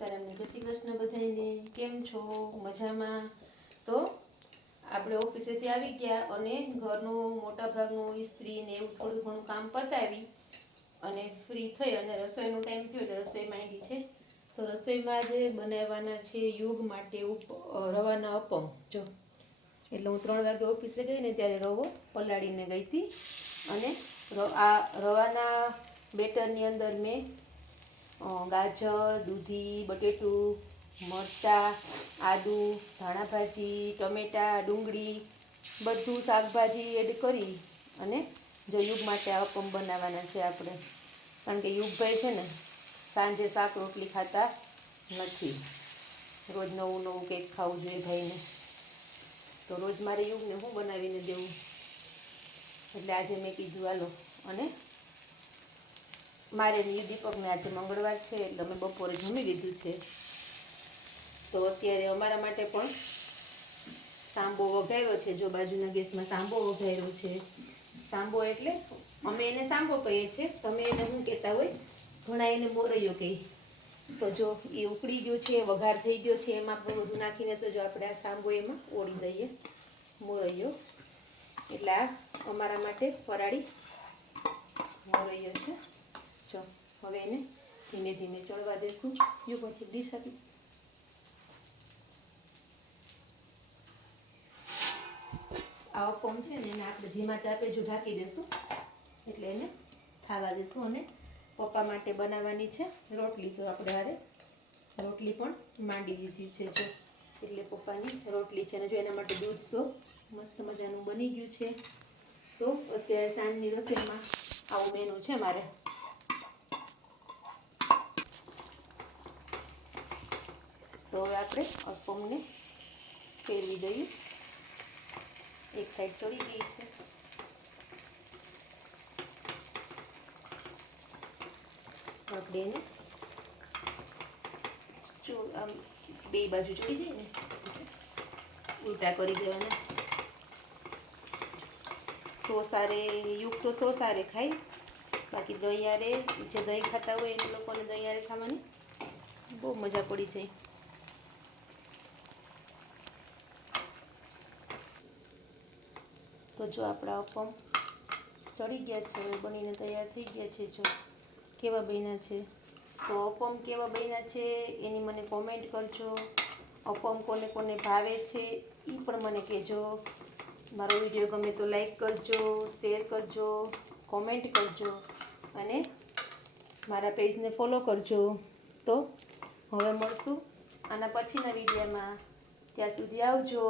સીતારામની જય શ્રી કૃષ્ણ બધાને કેમ છો? મજામાં. તો આપણે ઓફિસેથી આવી ગયા અને ઘરનું મોટા ભાગનું ને એવું થોડું ઘણું કામ પતાવી અને ફ્રી થઈ અને રસોઈનો ટાઈમ થયો એટલે રસોઈ માંડી છે. તો રસોઈમાં જે બનાવવાના છે યુગ માટે ઉપ રવાના અપમ. જો, એટલે હું ત્રણ વાગે ઓફિસે ગઈ ને ત્યારે રવો પલાળીને ગઈ હતી. અને આ રવાના બેટરની અંદર મેં ગાજર, દૂધી, બટેટું, મરચાં, આદુ ધાણા ભાજી ટમેટાં, ડુંગળી, બધું શાકભાજી એડ કરી અને જો યુગ માટે અપમ બનાવવાના છે આપણે. કારણ કે યુગભાઈ છે ને, સાંજે શાક રોટલી ખાતા નથી. રોજ નવું નવું કંઈક ખાવું જોઈએ ભાઈને. તો રોજ મારે યુગને હું બનાવીને દેવું? એટલે આજે મેં કીધું, હાલો. અને મારે ની દીપકને આજે મંગળવાર છે એટલે અમે બપોરે જમી લીધું છે. તો અત્યારે અમારા માટે પણ સાંબો વઘાર્યો છે. જો બાજુના ગેસમાં સાંબો વઘાર્યો છે. સાંબો એટલે અમે એને સાંબો કહીએ છીએ. તમે એને શું કહેતા હોય? ઘણા એને મોરૈયો કહે. તો જો એ ઉકળી ગયું છે, વઘાર થઈ ગયો છે, એમાં પણ બધું નાખીને તો જો આપણે આ સાંબો એમાં ઓળી દઈએ. મોરૈયો. એટલે આ અમારા માટે ફરાળી મોરૈયો છે. જો હવે એને ધીમે ધીમે ચડવા દેશું. યુગોથી ડીશ આપી. આ અપમ છે ને એને આપણે ધીમા ચાપે જો ઢાંકી દેશું. એટલે એને ખાવા દેશું. અને પપ્પા માટે બનાવવાની છે રોટલી. તો આપણે હારે રોટલી પણ માંડી દીધી છે જો. એટલે પપ્પાની રોટલી છે અને જો એના માટે દૂધ તો મસ્ત મજાનું બની ગયું છે. તો અત્યારે સાંજની રસોઈમાં આવું મેનુ છે મારે. તો આપણે અપમને ફેરવી દઈએ. એક સાઈડ ચડી ગઈ છે. આપણે એને આમ બે બાજુ ચડી જાય ને, ઉલટા કરી દેવાના. સો સારે યુગ તો સો સારે ખાય. બાકી દહીં યારે જે દહીં ખાતા હોય એને લોકોને દહીં યારે ખાવાની બહુ મજા પડી જાય. તો જો આપણા અપમ ચડી ગયા છે, હવે બનીને તૈયાર થઈ ગયા છે, જો કેવા બન્યા છે? તો અપમ કેવા બન્યા છે, એની મને કોમેન્ટ કરજો. અપમ કોને કોને ભાવે છે એ પણ મને કહેજો. મારો વીડિયો ગમે તો લાઈક કરજો શેર કરજો કોમેન્ટ કરજો અને મારા પેજને ફોલો કરજો. તો હવે મળશું આના પછીના વિડીયોમાં. ત્યાં સુધી આવજો.